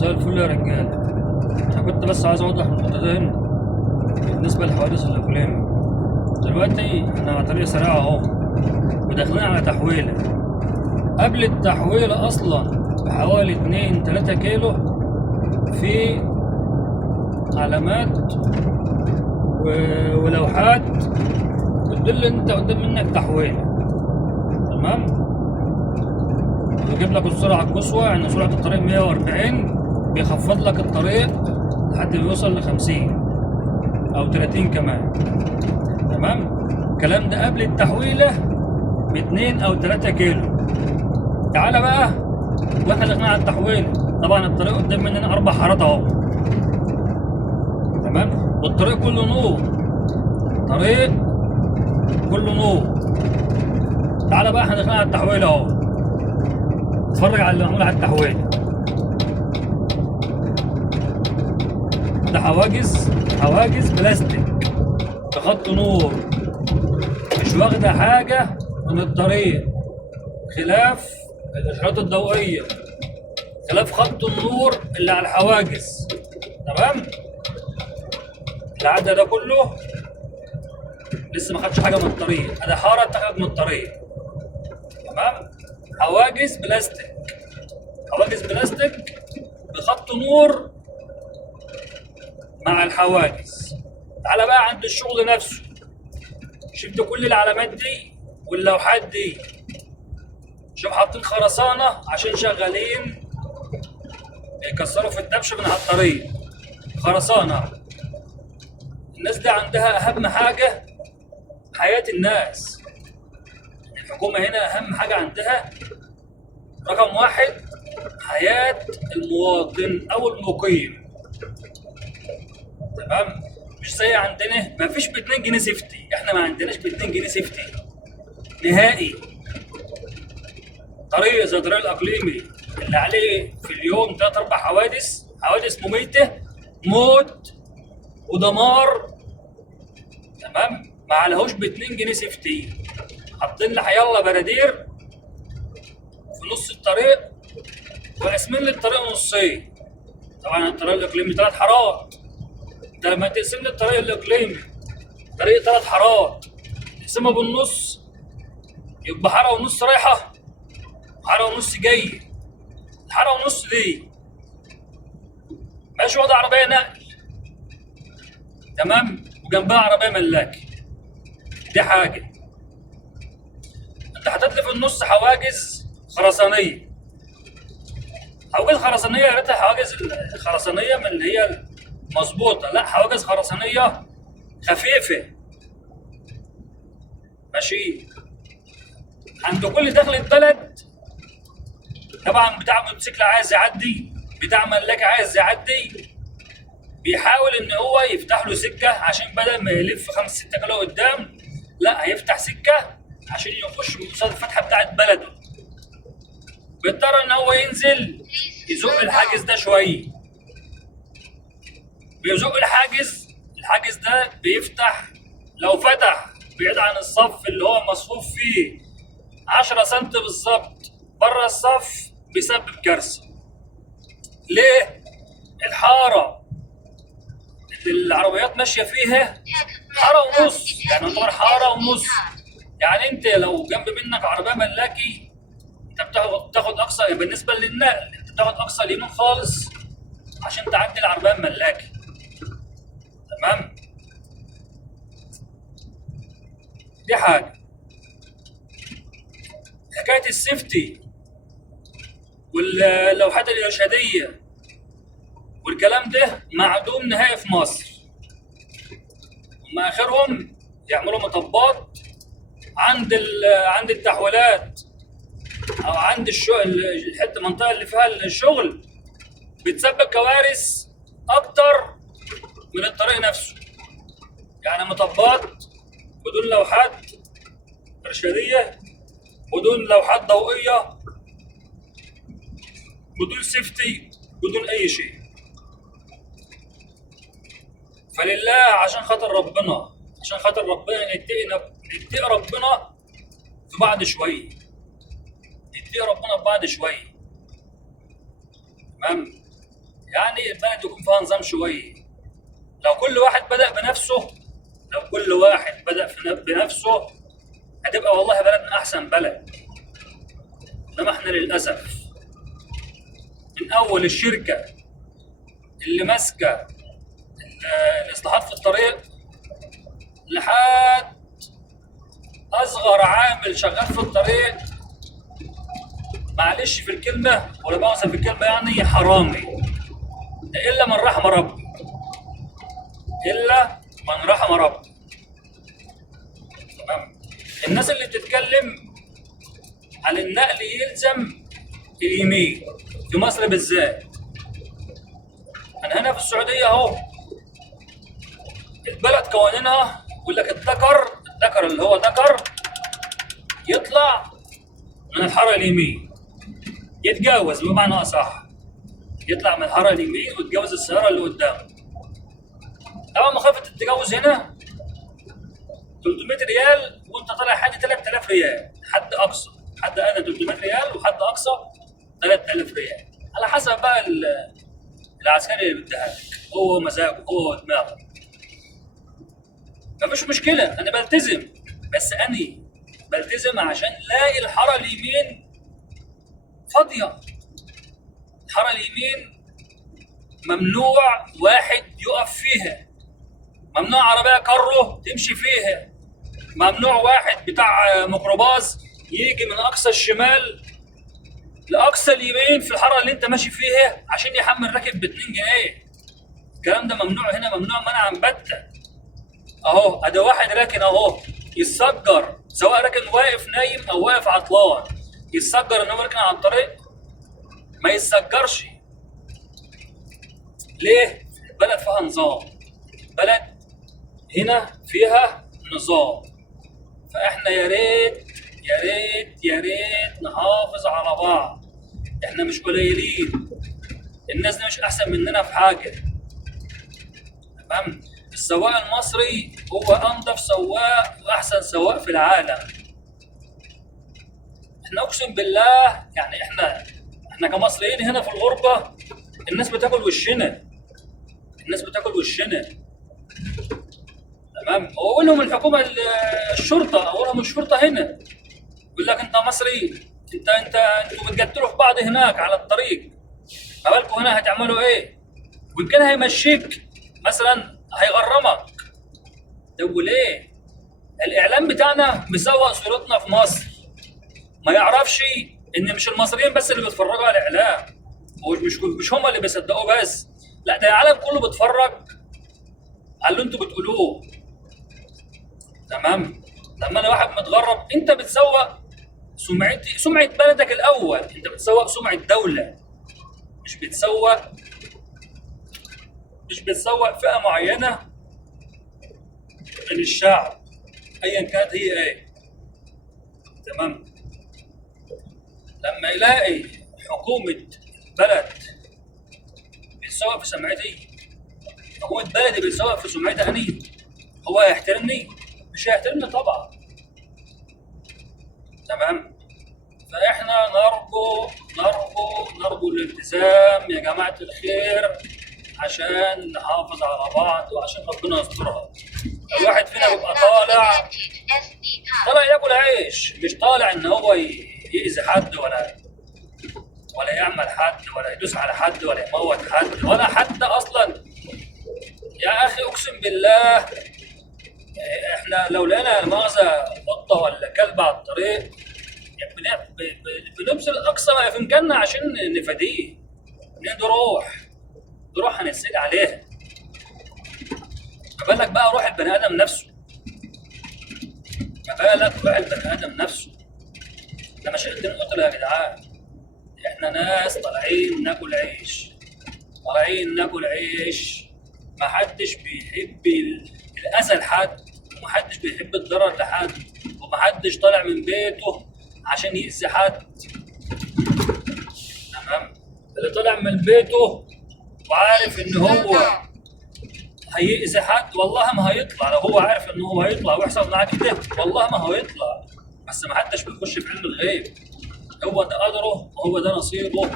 مساء الفل يا رجاله. انا كنت بس عايز اوضح النقطه دي هنا بالنسبه لحوادث الاقليم. دلوقتي احنا على طريق سريع اهو وداخلين على تحويله. قبل التحويله اصلا بحوالي 2-3 كيلو في علامات ولوحات بتدل ان انت قدام منك تحويله. تمام، بيجيب لك السرعه القصوى، يعني سرعه الطريق 140، بيخفض لك الطريق لحد ما يوصل ل 50 او 30 كمان. تمام، الكلام ده قبل التحويله ب 2 أو 3 كيلو. تعالى بقى واحنا داخلين على التحويله، طبعا الطريق قدام مننا 4 حارات اهو. تمام، والطريق كله نور، طريق كله نور. تعالى بقى احنا داخلين على التحويله اهو، اتفرج على اللي معمول على التحويله ده. حواجز بلاستيك بخط نور، مش واخده حاجه من الطريق، خلاف الاشارات الضوئيه، خلاف خط النور اللي على الحواجز. تمام، العدد ده كله لسه ما خدش حاجه من الطريق، ده حاره اتخذت من الطريق. تمام، حواجز بلاستيك بخط نور مع الحواجز. تعالى بقى عند الشغل نفسه، شفت كل العلامات دي واللوحات دي، شوف حاطين خرسانه عشان شغالين يكسروا في الدبش من على الطريق. خرسانه، الناس دي عندها اهم حاجه حياه الناس. الحكومه هنا اهم حاجه عندها رقم 1 حياه المواطن او المقيم. تمام، مش زي عندنا ما فيش ب 2 جنيه سيفتي، احنا ما عندناش ب 2 جنيه سيفتي نهائي. طريق زي طريق الاقليمي اللي عليه في اليوم 3-4 حوادث مميته، موت ودمار. تمام، ما عليهوش ب 2 جنيه سيفتي، حاطين لي يلا بنادير في نص الطريق وقاسمين لي الطريق نصين. طبعا الطريق الاقليمي 3 حارات، انت لما تقسم لي الطريق الاقليمي طريق 3 حارات تقسمها بالنص، يبقى حاره ونص رايحه وحاره ونص جايه. الحاره ونص دي ماشي وضع عربيه نقل، تمام، وجنبها عربيه ملاكي. دي حاجه. انت حاطط لي في النص حواجز خرسانيه. يا ريتها حواجز الخرسانيه من اللي هي مظبوطه، لا، حواجز خرسانيه خفيفه. ماشي، عند كل داخل البلد طبعا بتاع موتوسيكل عايز يعدي، بتاع ملاك عايز يعدي، بيحاول ان هو يفتح له سكه عشان بدل ما يلف 5-6 كيلو قدام، لا، هيفتح سكه عشان يخش قصاد الفتحه بتاعت بلده. بيضطر ان هو ينزل يزق الحاجز ده شويه، بيزق الحاجز ده بيفتح. لو فتح بعيد عن الصف اللي هو مصفوف فيه 10 سم بالظبط بره الصف، بيسبب كارثه. ليه؟ الحاره اللي العربيات ماشيه فيها حاره ونص، يعني يعتبر حاره ونص. يعني انت لو جنب منك عربيه ملاكي انت بتاخد اقصى، بالنسبه للنقل انت بتاخد اقصى اليمين خالص عشان تعدي العربيه الملاكي. تمام، دي حاجه. حكايه السيفتي واللوحات الارشاديه والكلام ده معدوم نهائي في مصر. هم اخرهم يعملوا مطبات عند التحويلات او عند الحته المنطقه اللي فيها الشغل، بتسبب كوارث اكتر من الطريق نفسه. يعني مطبات بدون لوحات ارشاديه، بدون لوحات ضوئيه، بدون سيفتي، بدون اي شيء. فلله عشان خاطر ربنا نتقي ربنا في بعض شويه. تمام، يعني البلد يكون فيها نظام شويه. لو كل واحد بدأ بنفسه، لو كل واحد بدأ بنفسه هتبقى والله بلدنا احسن بلد. انما احنا للاسف من اول الشركه اللي ماسكه الاصلاحات في الطريق لحد اصغر عامل شغال في الطريق، معلش في الكلمه ولا مؤاخذه في الكلمه، يعني حرامي. الا من رحم ربي، الا من رحم ربي. تمام. الناس اللي بتتكلم على النقل يلزم اليمين في مصر بالذات. انا هنا في السعوديه اهو، البلد قوانينها يقول لك الذكر اللي هو ذكر يطلع من الحاره اليمين، يتجاوز بمعنى اصح، يطلع من الحاره اليمين ويتجاوز السياره اللي قدامه. طبعا مخافه التجاوز هنا 300 ريال، وانت طالع حد 3000 ريال حد اقصى، حد ادنى 300 ريال وحد اقصى 3000 ريال، على حسب بقى العسكري اللي بيديها لك، هو مزاجه هو دماغه. مفيش مشكله، انا بلتزم، بس اني بلتزم عشان لاقي الحاره اليمين فاضيه. الحاره اليمين ممنوع واحد يقف فيها، ممنوع عربيه كارو تمشي فيها، ممنوع واحد بتاع ميكروباص يجي من اقصى الشمال لاقصى اليمين في الحاره اللي انت ماشي فيها عشان يحمل راكب ب 2 جنيه. الكلام ده ممنوع هنا، ممنوع منعا باتا. اهو ادي واحد راكن اهو يتسجر، سواء راكن واقف نايم او واقف عطلان، يتسجر ان هو راكن على الطريق؟ ما يتسجرش. ليه؟ البلد فيها نظام، بلد هنا فيها نظام. فاحنا يا ريت يا ريت يا ريت نحافظ على بعض. احنا مش قليلين، الناس دي مش احسن مننا في حاجه. تمام. السواق المصري هو انظف سواق واحسن سواق في العالم. احنا اقسم بالله يعني احنا كمصريين هنا في الغربه الناس بتاكل وشنا، الناس بتاكل وشنا. تمام. واقول لهم الحكومه الشرطه، اقول لهم الشرطه هنا يقول لك انت مصري، انتوا بتقتلوا في بعض هناك على الطريق، ما بالكم هنا هتعملوا ايه؟ وان كان هيمشيك مثلا هيغرمك. طب وليه؟ الاعلام بتاعنا مسوق صورتنا في مصر، ما يعرفش ان مش المصريين بس اللي بيتفرجوا على الاعلام، ومش هم اللي بيصدقوه بس، لا ده العالم كله بيتفرج على اللي انتوا بتقولوه. تمام. لما انا واحد متغرب، انت بتسوق سمعتي، سمعه بلدك الاول، انت بتسوق سمعه دوله، مش بتسوق فئه معينه من الشعب ايا كانت هي ايه. تمام. لما يلاقي حكومه بلد بتسوق في سمعتي، حكومه بلدي بتسوق في سمعتي اني، هو هيحترمني؟ مش هيحترمني طبعا. تمام. فاحنا نرجو الالتزام يا جماعه الخير عشان نحافظ على بعض وعشان ربنا يسترها. الواحد فينا بيبقى طالع ياكل عيش، مش طالع ان هو يأذي حد ولا يعمل حد ولا يدوس على حد ولا يموت حد ولا حتى اصلا. يا اخي اقسم بالله احنا لو لقينا مؤاخذه قطه ولا كلب على الطريق بنبذل اقصى ما في امكاننا عشان نفاديه، نروح هنسال عليها. ما بالك بقى روح البني ادم نفسه، ما بالك روح البني ادم نفسه. احنا مش قادرين نقتل يا جدعان، احنا ناس طالعين ناكل عيش. ما حدش بيحب الاذى لحد، ومحدش بيحب الضرر لحد، ومحدش طالع من بيته عشان يأذي حد. تمام. اللي طالع من بيته وعارف ان هو هيأذي حد والله ما هيطلع. لو هو عارف ان هو هيطلع ويحصل معاه كده والله ما هيطلع، بس ما حدش بيخش في علم الغيب، هو ده قدره وهو ده نصيبه.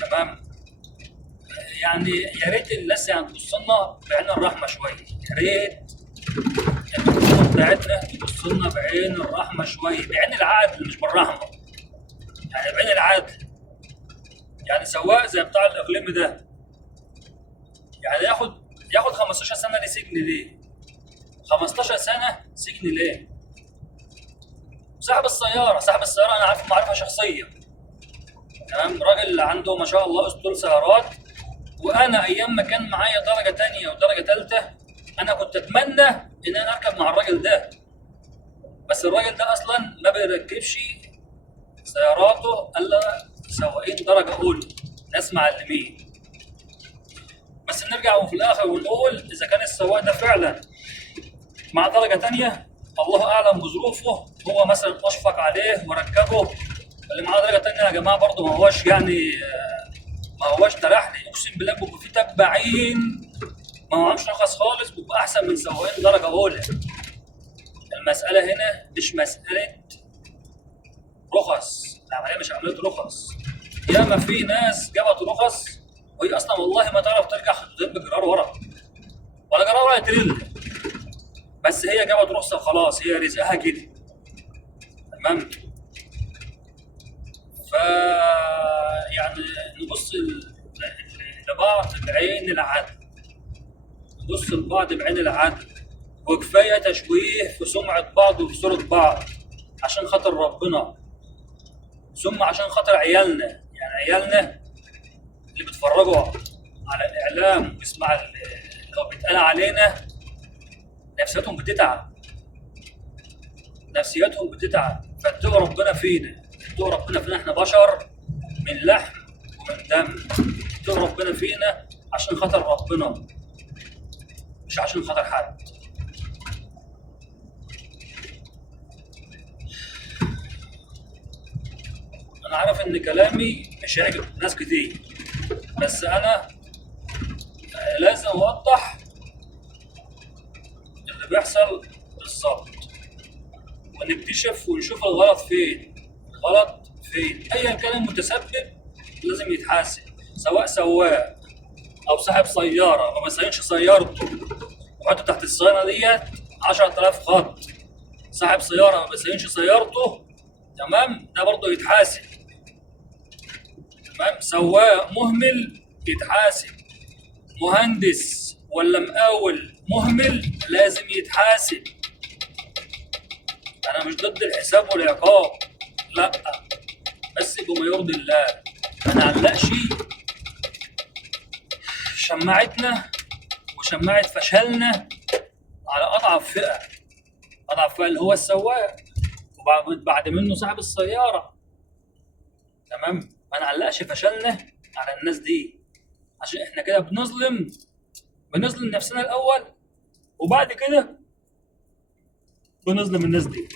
تمام. يعني يا ريت الناس يعني تبص لنا بعين الرحمه شويه، يا ريت الحكومه بتاعتنا تبص لنا بعين الرحمه شويه، بعين العدل مش بالرحمه، يعني بعين العدل. يعني سواق زي بتاع الاقليمي ده يعني ياخد 15 سنه ليه سجن ليه؟ 15 سنه سجن ليه؟ صاحب السياره انا عارفه معرفه شخصيه، تمام، راجل عنده ما شاء الله اسطول سيارات، وانا ايام ما كان معايا درجه تانية ودرجه ثالثه انا كنت اتمنى ان انا اركب مع الراجل ده، بس الراجل ده اصلا ما بيركبش سياراته الا سواقين درجه اولى، ناس معلمين. بس نرجع وفي الاخر ونقول اذا كان السواق ده فعلا مع درجه تانية الله اعلم بظروفه، هو مثلا اشفق عليه وركبه. اللي معاه درجه تانية يا جماعه برضه ما هوش يعني ما هوش ترحلي، اقسم بالله بيبقوا في تبعين ما معهمش رخص خالص، بيبقى احسن من سواقين درجه اولى. المساله هنا مش مساله رخص، العمليه مش عمليه رخص. ياما في ناس جابت رخص وهي اصلا والله ما تعرف ترجع خطوتين بجرار ورا ولا جرار ولا تريل، بس هي جابت رخصه وخلاص، هي رزقها كده، تمام. ف يعني نبص لبعض بعين العدل، نبص لبعض بعين العدل، وكفايه تشويه في سمعه بعض وفي صوره بعض عشان خاطر ربنا، ثم عشان خاطر عيالنا. يعني عيالنا اللي بيتفرجوا على الاعلام ويسمع اللي هو بيتقال علينا نفسيتهم بتتعب، فاتقوا ربنا فينا، اتقوا ربنا فينا، احنا بشر من لحم ومن دم، اتقوا ربنا فينا عشان خاطر ربنا مش عشان خاطر حد. انا عارف ان كلامي مش هيعجب ناس كتير، بس انا لازم اوضح اللي بيحصل بالظبط، ونكتشف ونشوف الغلط فين. ايا كان المتسبب لازم يتحاسب، سواء سواق او صاحب سياره ما بيصينش سيارته وحطه تحت الصيانه ديت 10000 خط، صاحب سياره ما بيصينش سيارته، تمام، ده برضه يتحاسب، تمام. سواق مهمل يتحاسب، مهندس ولا مقاول مهمل لازم يتحاسب. انا مش ضد الحساب والعقاب، لا، بس بما يرضي الله. ما نعلقش شماعتنا وشماعه فشلنا على اضعف فئه اللي هو السواق، وبعد منه صاحب السياره، تمام. ما نعلقش فشلنا على الناس دي، عشان احنا كده بنظلم نفسنا الاول، وبعد كده بنظلم الناس دي.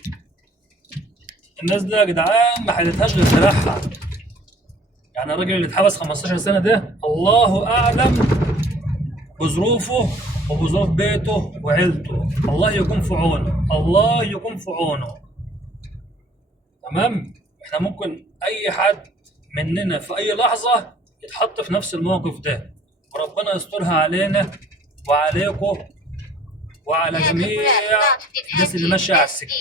الناس دي يا جدعان ما حلتهاش غير سلاحها. يعني الراجل اللي اتحبس 15 سنه ده الله اعلم بظروفه وبظروف بيته وعيلته، الله يكون في عونه، تمام. احنا ممكن اي حد مننا في اي لحظه يتحط في نفس الموقف ده، وربنا يسترها علينا وعليكم وعلى جميع الناس اللي ماشيه على السكه.